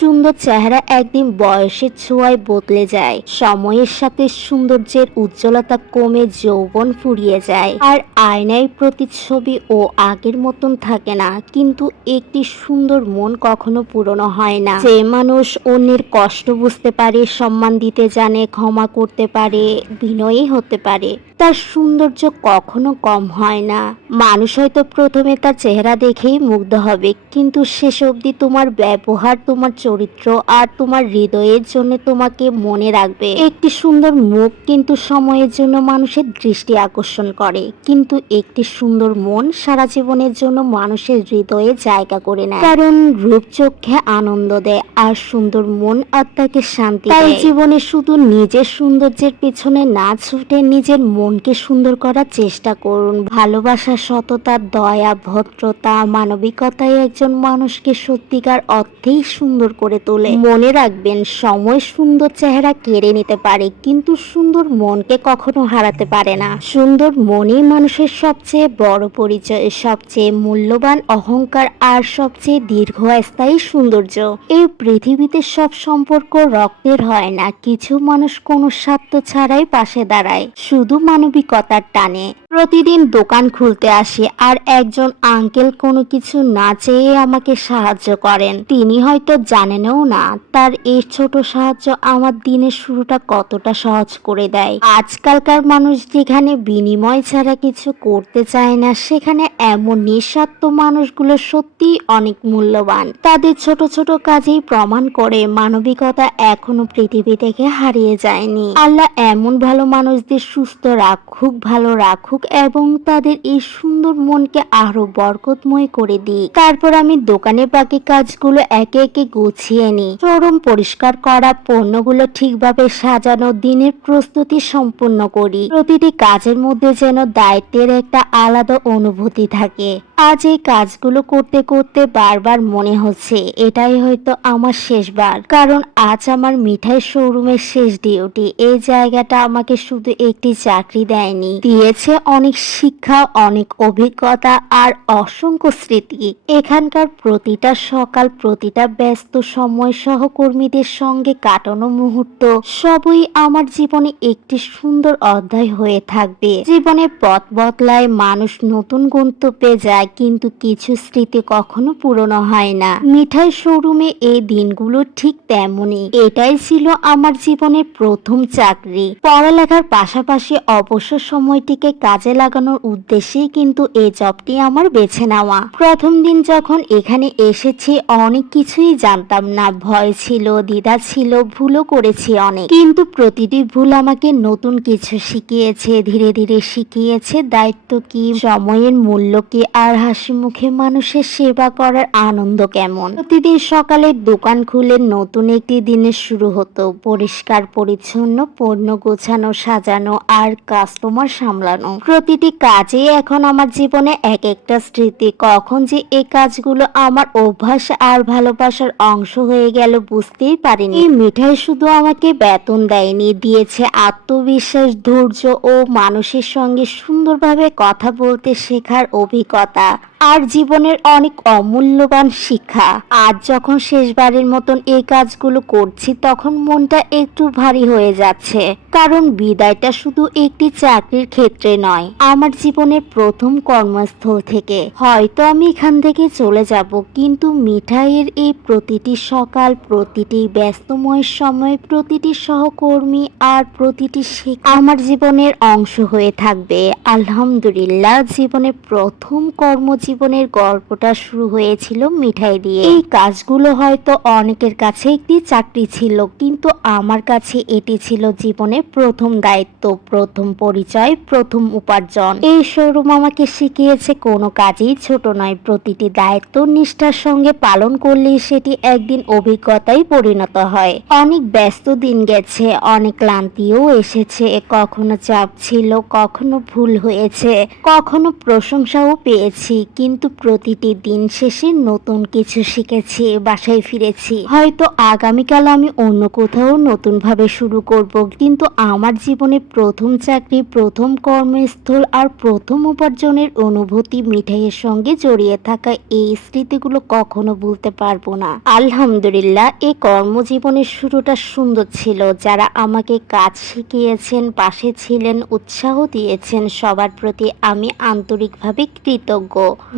সুন্দর চেহারা একদিন বয়সের ছোঁয়ায় বদলে যায়। সময়ের সাথে সৌন্দর্যের উজ্জ্বলতা কমে যৌবন ফুরিয়ে যায়, আর আয়নায় প্রতিচ্ছবি ও আগের মতন থাকে না। কিন্তু একটি সুন্দর মন কখনো পুরনো হয় না। যে মানুষ অন্যের কষ্ট বুঝতে পারে, সম্মান দিতে জানে, ক্ষমা করতে পারে, বিনয়ী হতে পারে, তার সৌন্দর্য কখনো কম হয় না। মানুষ হয়তো প্রথমে তার চেহারা দেখেই মুগ্ধ হবে, কিন্তু শেষ অবধি তোমার ব্যবহার, তোমার চরিত্র আর তোমার হৃদয়ের জন্য তোমাকে মনে রাখবে। একটি সুন্দর মুখ কিন্তু সময়ের জন্য মানুষের দৃষ্টি আকর্ষণ করে, কিন্তু একটি সুন্দর মন সারা জীবনের জন্য মানুষের হৃদয়ে জায়গা করে নেয়। কারণ রূপ চোখে আনন্দ দেয়, আর সুন্দর মন আত্মাকে শান্তি দেয়। তাই জীবনে শুধু নিজের সৌন্দর্যের পেছনে না ছুটে নিজের মনকে সুন্দর করার চেষ্টা করুন। ভালোবাসা, সততা, দয়া, ভদ্রতা, মানবিকতায় একজন মানুষকে সত্যিকার অর্থেই সুন্দর করে তোলে। মনে রাখবেন, সময় সুন্দর চেহারা কেড়ে নিতে পারে, কিন্তু সুন্দর মনকে কখনো হারাতে পারে না। সুন্দর মনই মানুষের সবচেয়ে বড় পরিচয়, সবচেয়ে মূল্যবান অহংকার, আর সবচেয়ে দীর্ঘস্থায়ী সৌন্দর্য। এই পৃথিবীতে সব সম্পর্ক রক্তের হয় না। কিছু মানুষ কোনো স্বার্থ ছাড়াই পাশে দাঁড়ায়, শুধু মানবিকতার টানে। প্রতিদিন দোকান খুলতে আসে, আর একজন আঙ্কেল কোনো কিছু না চেয়ে আমাকে সাহায্য করেন। তিনি হয়তো জানেনও না তার এই ছোট সাহায্য আমার দিনের শুরুটা কতটা সহজ করে দেয়। আজকালকার মানুষ যেখানে বিনিময় ছাড়া কিছু করতে চায় না, সেখানে এমন নিঃস্বার্থ মানুষগুলো সত্যিই অনেক মূল্যবান। তাদের ছোট ছোট কাজেই প্রমাণ করে মানবিকতা এখনো পৃথিবী থেকে হারিয়ে যায়নি। আল্লাহ এমন ভালো মানুষদের সুস্থ রাখুক, ভালো রাখুক, এবং তাদের এই সুন্দর মনকে আরো বরকতময় করে দিই। তারপর আমি দোকানের বাকি কাজগুলো একে একে গুছিয়ে নিই। শোরুম পরিষ্কার করা, পণ্যগুলো ঠিকভাবে সাজানো, দিনের প্রস্তুতি সম্পূর্ণ করি। প্রতিটি কাজের মধ্যে যেন দায়িত্বের একটা আলাদা অনুভূতি থাকে। আজ এই কাজগুলো করতে করতে বারবার মনে হচ্ছে এটাই হয়তো আমার শেষবার, কারণ আজ আমার মিঠাই শোরুমের শেষ ডিউটি। এই জায়গাটা আমাকে শুধু একটি চাকরি দেয়নি, দিয়েছে অনেক শিক্ষা, অনেক অভিজ্ঞতা, আর অসংখ্য স্মৃতি। এখানকার প্রতিটা সকাল, প্রতিটা ব্যস্ত সময়, সহকর্মীদের সঙ্গে কাটানো মুহূর্ত, সবই আমার জীবনে একটি সুন্দর অধ্যায় হয়ে থাকবে। জীবনের পথ বদলায়, মানুষ নতুন গন্তব্যে যায়, কিন্তু কিছু স্মৃতি কখনো পুরনো হয় না। মিঠাই শোরুমে এই দিনগুলো ঠিক তেমনই। এটাই ছিল আমার জীবনের প্রথম চাকরি। পড়ালেখার পাশাপাশি অবসর সময়টিকে কাজে লাগানোর উদ্দেশ্যেই কিন্তু এই জবটি আমার বেছে নেওয়া। প্রথম দিন যখন এখানে এসেছি অনেক কিছুই জানতাম না। ভয় ছিল, দ্বিধা ছিল, ভুলও করেছি অনেক, কিন্তু প্রতিটি ভুল আমাকে নতুন কিছু শিখিয়েছে। ধীরে ধীরে শিখিয়েছে দায়িত্ব কি, সময়ের মূল্য কি, আর হাসি মুখে মানুষের সেবা করার আনন্দ কেমন। প্রতিদিন সকালে দোকান খুলে নতুন একটি দিনের শুরু হতো। পরিষ্কার পরিচ্ছন্ন, পণ্য গোছানো, সাজানো, আর কাস্টমার সামলানো। প্রতিটি কাজে এখন আমার জীবনে এক একটা স্মৃতি। কখন যে এই কাজগুলো আমার অভ্যাস আর ভালোবাসার অংশ হয়ে গেল বুঝতেই পারিনি। এই মিঠাই শুধু আমাকে বেতন দেয়নি, দিয়েছে আত্মবিশ্বাস, ধৈর্য ও মানুষের সঙ্গে সুন্দরভাবে কথা বলতে শেখার অভিজ্ঞতা, আর জীবনের অনেক অমূল্যবান শিক্ষা। আজ যখন শেষবারের মতন এই কাজগুলো করছি, তখন মনটা একটু ভারী হয়ে যাচ্ছে। কারণ বিদায়টা শুধু একটি চাকরির ক্ষেত্রে নয়, আমার জীবনের প্রথম কর্মস্থল থেকে। হয়তো আমি এখান থেকে চলে যাব, কিন্তু মিঠাইয়ের এই প্রতিটি সকাল, প্রতিটি ব্যস্তময় সময়, প্রতিটি সহকর্মী, আর প্রতিটি শিক্ষা আমার জীবনের অংশ হয়ে থাকবে। আলহামদুলিল্লাহ, জীবনের প্রথম কর্মজীবনের গল্পটা শুরু হয়েছিল মিঠাই দিয়ে। এই কাজগুলো হয়তো অনেকের কাছে একটি চাকরি ছিল, কিন্তু আমার কাছে এটি ছিল জীবনের প্রথম দায়িত্ব, প্রথম পরিচয়, প্রথম উপার্জন। এই শোরুম আমাকে শিখিয়েছে কোনো কাজই ছোট নয়। প্রতিটি দায়িত্ব নিষ্ঠার সঙ্গে পালন করলেই সেটি একদিন অভিজ্ঞতায় পরিণত হয়। অনেক ব্যস্ত দিন গেছে, অনেক ক্লান্তিও এসেছে। কখনো চাপ ছিল, কখনো ভুল হয়েছে, কখনো প্রশংসাও পেয়েছি। করেছি, কিন্তু প্রতিটি দিন শেষে নতুন কিছু শিখেছি, বাসায় ফিরেছি। হয়তো আগামীকাল আমি অন্য কোথাও নতুনভাবে শুরু করব, কিন্তু আমার জীবনে প্রথম চাকরি, প্রথম কর্মস্থল আর প্রথম উপার্জনের অনুভূতি, মিঠাইয়ের সঙ্গে জড়িয়ে থাকা এই স্মৃতিগুলো কখনো ভুলতে পারবো না। আলহামদুলিল্লাহ, এই কর্মজীবনের শুরুটা সুন্দর ছিল। যারা আমাকে কাজ শিখিয়েছেন, পাশে ছিলেন, উৎসাহ দিয়েছেন, সবার প্রতি আমি আন্তরিকভাবে কৃতজ্ঞ।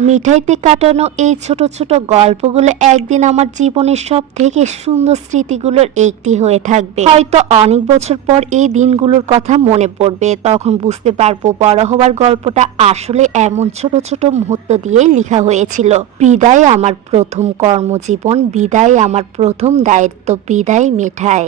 মিঠাইতে কাটানো এই ছোট ছোট গল্পগুলো একদিন আমার জীবনের সব থেকে সুন্দর স্মৃতিগুলোর একটি হয়ে থাকবে। হয়তো অনেক বছর পর এই দিনগুলোর কথা মনে পড়বে, তখন বুঝতে পারবো বড় হওয়ার গল্পটা আসলে এমন ছোট ছোট মুহূর্ত দিয়েই লেখা হয়েছিল। বিদায় আমার প্রথম কর্মজীবন, বিদায় আমার প্রথম দায়িত্ব, বিদায় মিঠাই।